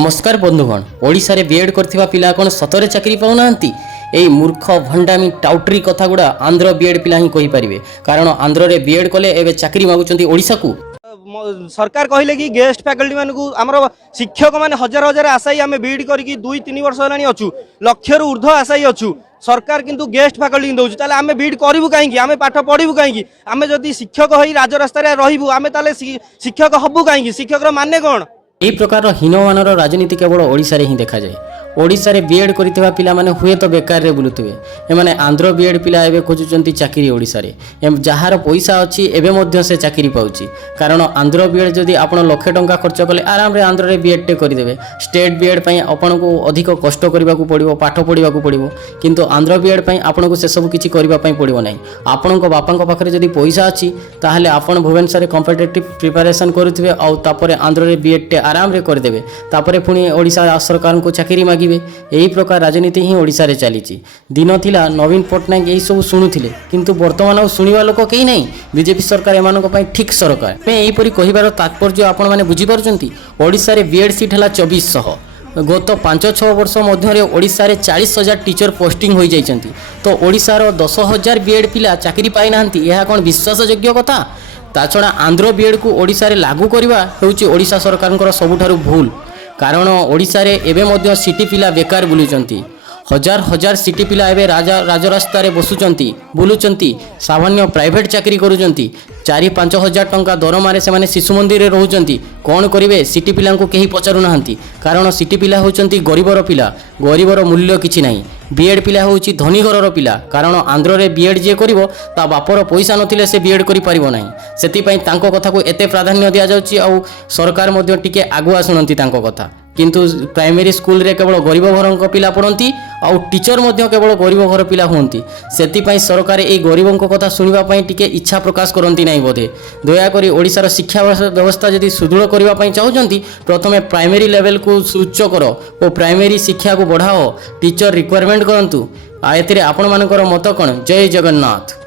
नमस्कार बंधुगण ओडिशा रे बीएड करथिबा पिला कोन सतरे चाकरी पाउनांती एई मूर्ख भंडामी टाउटरी कथा गुडा आंध्र बीएड पिला ही कहि परिबे कारण आंध्र रे बीएड कले एबे चाकरी मागुचंती ओडिशा को सरकार कहले कि गेस्ट फैकल्टी मानकु आमर शिक्षक माने हजार हजार आशाई आमे बीएड करिकि 2-3 वर्ष होलानी अछु लक्षर ऊर्ध्व आशाई अछु सरकार किंतु गेस्ट फैकल्टी दउछु ताले आमे बीएड करिवु काहेकि आमे पाठ पढिवु काहेकि आमे जदी शिक्षक होई राज रास्ता रे रहिवु आमे ताले शिक्षक हबु काहेकि शिक्षक रो माने कोन यही प्रकार हीनमानर राजनीति केवल ओडिशा रे ही देखा जाए। ओडिशा रे बीएड करथिबा पिला माने हुए तो बेकार रे बुलुथिबे एमाने आंध्र बीएड पिला एबे खोजुचंती चाकरी ओडिशा रे जहार पैसा अछि एबे मध्य से चाकरी पाउची कारण आंध्र बीएड जदी आपण लाख टंका खर्च कले आराम रे आंध्र रे बीएड टे करि देबे स्टेट बीएड पई आपण को अधिक कष्ट करबा को पड़िबो पाठ पढिबा को पड़िबो किंतु आंध्र बीएड पई आपण को से सब किछि करबा पई पड़िबो नै आपण को बापा को पाखरे जदी पैसा अछि ताहाले आपण भुवनेश्वर रे कॉम्पिटिटिव प्रिपरेशन करूथिबे आ तापरे आंध्र रे बीएड टे आराम रे कर देबे तापरे पुनी ओडिशा सरकार को चाकरी मागिबे यही प्रकार राजनीति ही ओडिशा रे चलीची दिन थिला नवीन पटनायक यही सब शुणुथिले किंतु वर्तमान सुनिबा लोक केही नै बीजेपी सरकार एमानक पई ठीक सरकार पे एही परी कहिबार तात्पर्य आपण माने बुझी पारुचंती ओडिशा रे बीएड सीट हला 2400 गत 5-6 वर्ष मध्य ओडिशा रे 40,000 टीचर पोस्टिंग हो जाइछंती तो ओडिशा रो 10,000 बीएड पिला चाकरी पाई नाहंती यह कोन विश्वास योग्य कथा ताछड़ा आंध्र बीएड को ओडिशा रे लागू करवा होउची ओडिशा सरकार सबुठारु भूल कारण ओडिशा रे एबे मध्य सिटी पिला बेकार बुलुचंती हजार हजार सिटी पिला एबे राजरास्ता रे बसुचंती बुलुचंती सामान्य प्राइवेट चाकरी करूचंती 4-5 हजार टंका दरमा रे से माने शिशु मंदिर रे रहउचंती कोन करिवे सिटी पिला को केही पचारु नाहंती कारण सिटी पिला होचंती गरीबर गरीबर मूल्य किछि नाही बीएड पिला होउची धनी घरर पिला कारण आंध्र रे बीएड जे करिवो ता बापर पैसा नथिले से बीएड करि पारिबो नाही सेति पई तांको कथा को एते प्राधान्य दिया जाउची आ सरकार मध्ये टिके आगुआ सुनंती तांको कथा किंतु प्राइमरी स्कूल रे केवल गरीब घर पिला पढ़ती आ टीचर मध्ये केवल गरीब घर पिला हुंती सेति पई सरकार ए गरीबों कथा सुनिबा पई टिके इच्छा प्रकाश करंती नाही बोधे दयाकोरी ओडिशार शिक्षा व्यवस्था जदि सुदृढ़ करबा पई चाहुचंती प्रथमे प्राइमरी लेवल को उच्च करो और प्राइमरी शिक्षा को बढ़ाओ टीचर रिक्वायरमेंट करंतु आ एतिरे आपण मानकर मत कोन जय जगन्नाथ।